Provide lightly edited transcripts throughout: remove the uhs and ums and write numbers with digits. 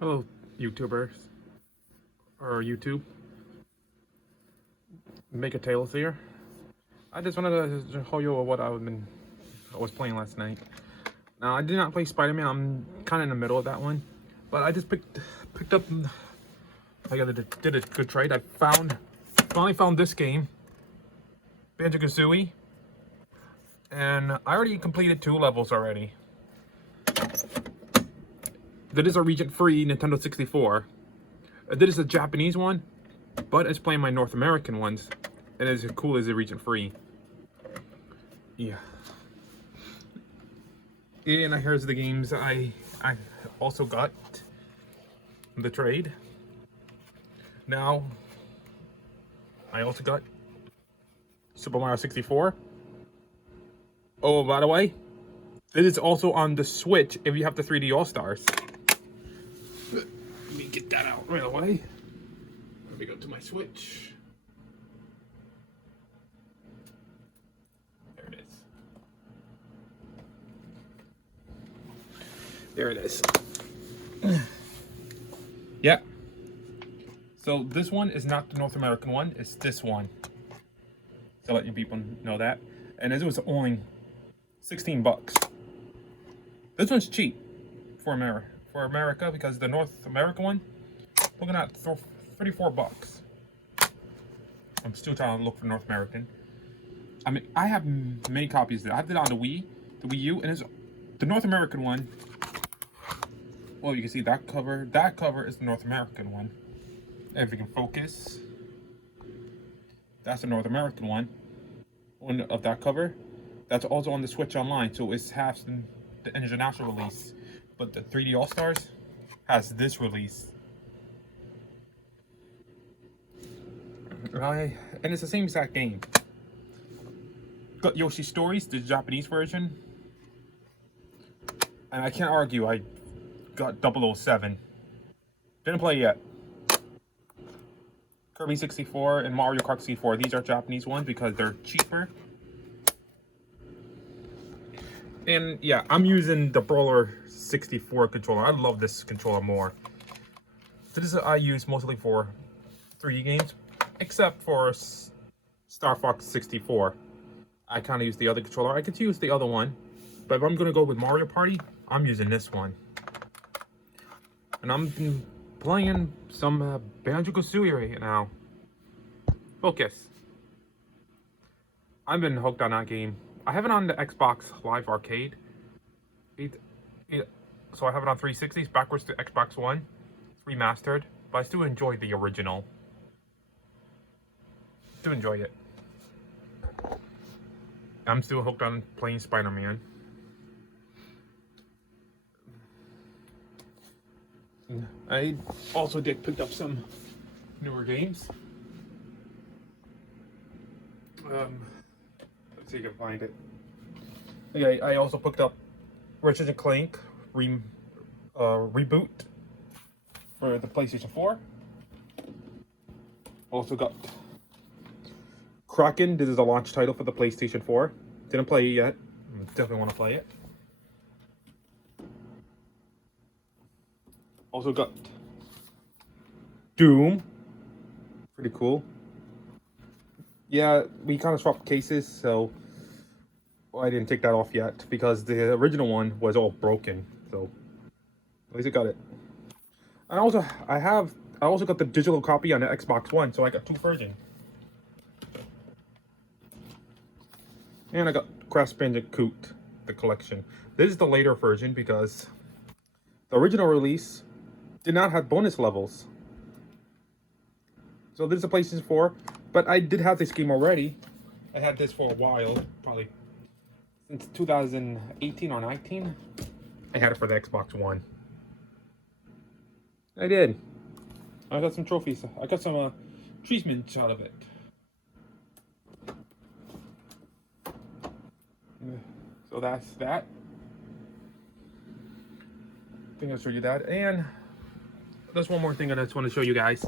Hello, YouTubers or YouTube. Make a Tales here. I just wanted to show you what I was playing last night. Now I did not play Spider-Man. I'm kind of in the middle of that one, but I just picked up. Did a good trade. I finally found this game, Banjo-Kazooie, and I already completed 2 levels already. That is a region-free Nintendo 64. This is a Japanese one, but it's playing my North American ones, and it's as cool as a region-free. Yeah. And here's the games I also got the trade. Now, I also got Super Mario 64. Oh, by the way, it is also on the Switch if you have the 3D All-Stars. Let me get that out right away. Let me go to my Switch. There it is. There it is. Yeah. So this one is not the North American one, it's this one. To let you people know that. And it was only 16 bucks. This one's cheap for America because the North American one, looking at 34 bucks. I'm still trying to look for North American. I mean, I have many copies of it. I have it on the Wii U, and it's the North American one. Well, you can see that cover. That cover is the North American one. If you can focus, that's the North American one of that cover. That's also on the Switch Online, so it's half the international release. But the 3D All-Stars has this release. And it's the same exact game. Got Yoshi Stories, the Japanese version. And I can't argue, I got 007. Didn't play yet. Kirby 64 and Mario Kart 64. These are Japanese ones because they're cheaper. And yeah, I'm using the Brawler 64 controller. I love this controller more. This is I use mostly for 3D games, except for Star Fox 64. I kind of use the other controller. I could use the other one, but if I'm going to go with Mario Party, I'm using this one. And I'm playing some Banjo-Kazooie right now. Focus. I've been hooked on that game. I have it on the Xbox Live Arcade. So I have it on 360, backwards to Xbox One. It's remastered, but I still enjoy the original. Still enjoy it. I'm still hooked on playing Spider-Man. I also did pick up some newer games. Let's see if I can find it. Okay, I also picked up Ratchet and Clank Reboot for the PlayStation 4. Also got Kraken. This is a launch title for the PlayStation 4. Didn't play it yet. Definitely want to play it. Also got Doom. Pretty cool. Yeah, we kind of swapped cases, so I didn't take that off yet because the original one was all broken. So at least I got it. And I also got the digital copy on the Xbox One, so I got 2 versions. And I got Crash Bandicoot, the collection. This is the later version because the original release did not have bonus levels. So this is a PlayStation 4, but I did have this game already. I had this for a while, probably since 2018 or 19. I had it for the Xbox One. I did. I got some trophies. I got some treatments out of it. So that's that. I think I'll show you that. And there's one more thing I just want to show you guys.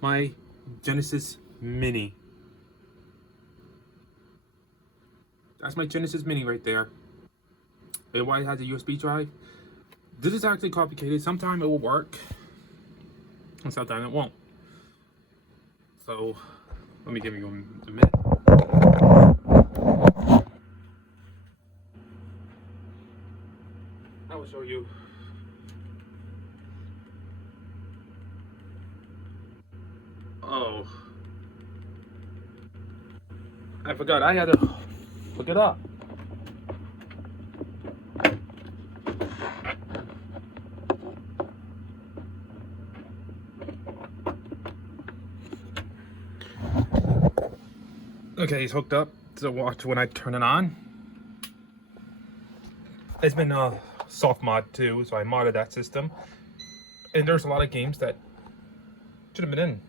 My Genesis Mini. That's my Genesis Mini right there. And why it has a USB drive? This is actually complicated. Sometimes it will work, and sometimes it won't. So, let me give you a minute. I will show you. Oh, I forgot. I had to look it up. Okay, he's hooked up. So watch when I turn it on. It's been a soft mod too, so I modded that system. And there's a lot of games that should have been in.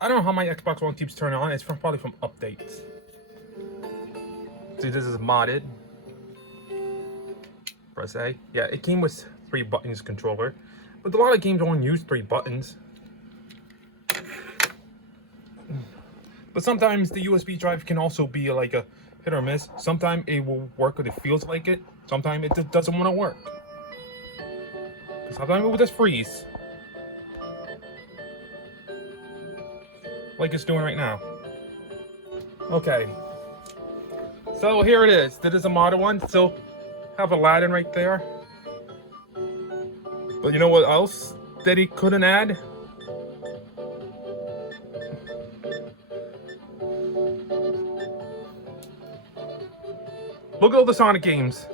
I don't know how my Xbox One keeps turning on. It's probably from updates. See, this is modded. Press A. Yeah, it came with 3 buttons controller, but a lot of games only use 3 buttons. But sometimes the USB drive can also be like a hit or miss. Sometimes it will work when it feels like it. Sometimes it just doesn't want to work. Sometimes it will just freeze. Like it's doing right now. Okay. So here it is. This is a modern one. Still have Aladdin right there. But you know what else that he couldn't add? Look at all the Sonic games.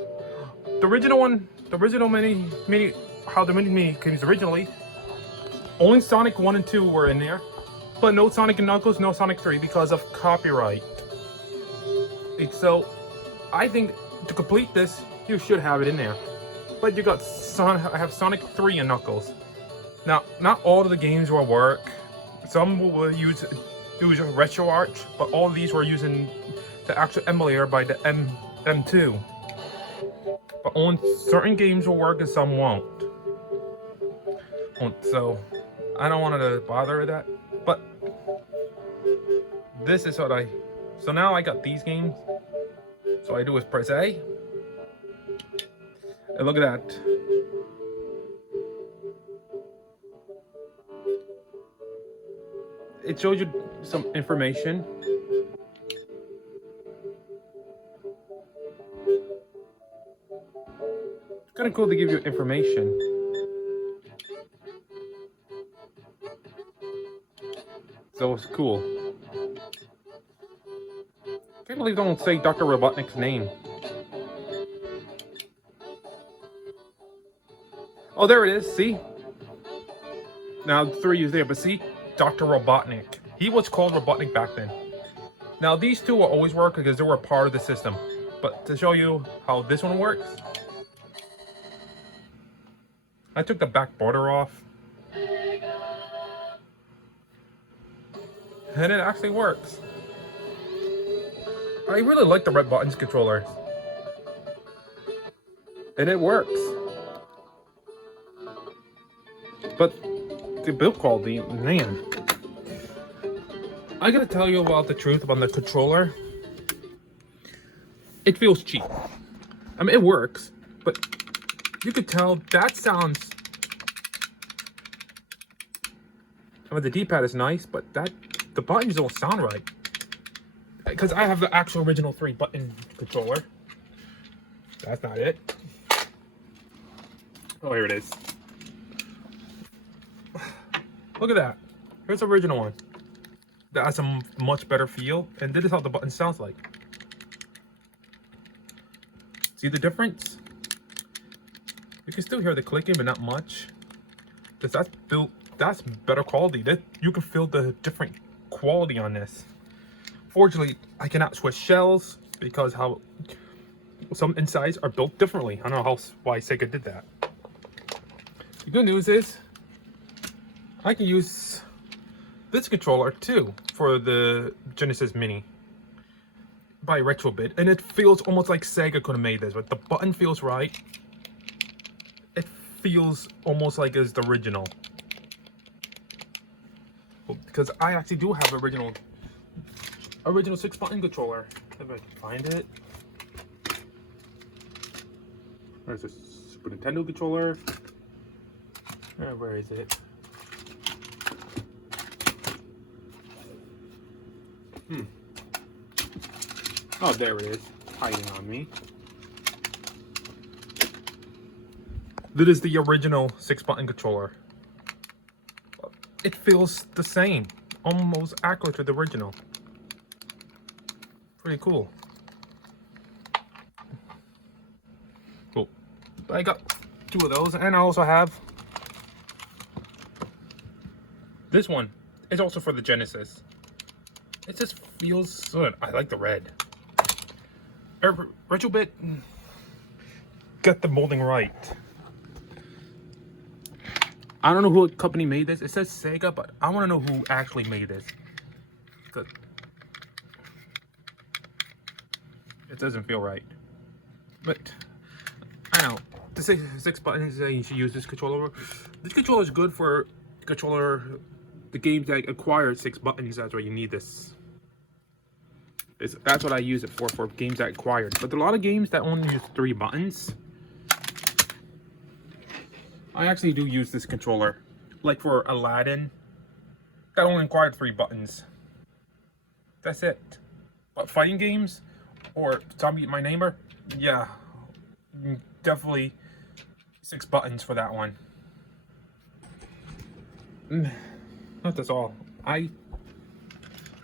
The original one, the original how the mini games originally, only Sonic 1 and 2 were in there, but no Sonic and Knuckles, no Sonic 3 because of copyright. So, I think to complete this, you should have it in there. But you got I have Sonic 3 and Knuckles. Now, not all of the games will work. Some will use RetroArch, but all of these were using the actual emulator by the M2. But only certain games will work and some won't. So, I don't want to bother with that. But this is what so now I got these games. So I do is press A. And look at that. It shows you some information. It's kind of cool to give you information. So it's cool. Can't believe they don't say Dr. Robotnik's name. Oh, there it is. See? Now, the 3 is there, but see? Dr. Robotnik. He was called Robotnik back then. Now, these two will always work because they were part of the system. But to show you how this one works, I took the back border off. And it actually works. I really like the red buttons controller. And it works. But the build quality, man. I gotta tell you about the truth about the controller. It feels cheap. I mean, it works, but you could tell that sounds. I mean, the D-pad is nice, but the buttons don't sound right. Because I have the actual original 3-button controller. That's not it. Oh, here it is. Look at that. Here's the original one. That has a much better feel. And this is how the button sounds like. See the difference? You can still hear the clicking, but not much. Because that's better quality. You can feel the different quality on this. Fortunately, I cannot switch shells because how some insides are built differently. I don't know why Sega did that. The good news is I can use this controller too for the Genesis Mini by Retrobit, and it feels almost like Sega could have made this. But the button feels right. It feels almost like it's the original. Because I actually do have original 6-button controller. If I can find it. There's a Super Nintendo controller. Where is it? Oh, there it is. Hiding on me. This is the original 6-button controller. It feels the same. Almost accurate to the original. Pretty cool. Cool. I got 2 of those, and I also have this one. It's also for the Genesis. It just feels good. I like the red. Retrobit got the molding right. I don't know who company made this. It says Sega, but I want to know who actually made this. Good. It doesn't feel right. But I know. To say 6 buttons, you should use this controller. This controller is good for the games that acquire 6 buttons. That's why you need this. That's what I use it for games that acquired. But there are a lot of games that only use 3 buttons. I actually do use this controller. Like for Aladdin, that only required 3 buttons. That's it. But fighting games or Zombie Eat My Neighbor, yeah, definitely 6 buttons for that one. Not that's all. I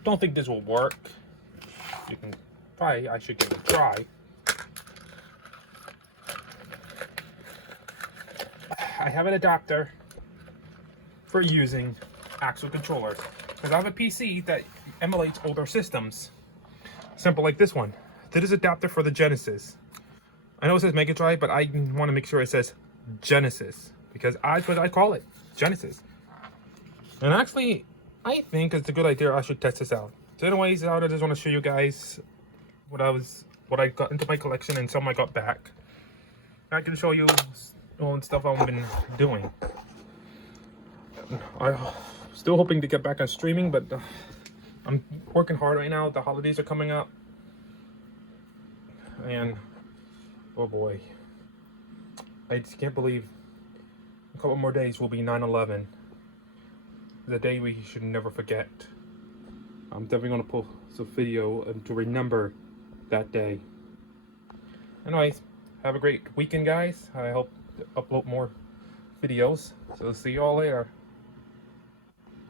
don't think this will work. You can try. I should give it a try. I have an adapter for using actual controllers because I have a PC that emulates older systems. Simple like this one. This is adapter for the Genesis. I know it says Mega Drive, but I want to make sure it says Genesis because that's what I call it, Genesis. And actually, I think it's a good idea. I should test this out. So anyways, I just want to show you guys what I got into my collection and some I got back. I can show you all the stuff I've been doing. I'm still hoping to get back on streaming, but I'm working hard right now. The holidays are coming up. And, oh boy. I just can't believe a couple more days will be 9/11. The day we should never forget. I'm definitely going to post a video to remember that day. Anyways, have a great weekend, guys. I hope to upload more videos. So see you all later.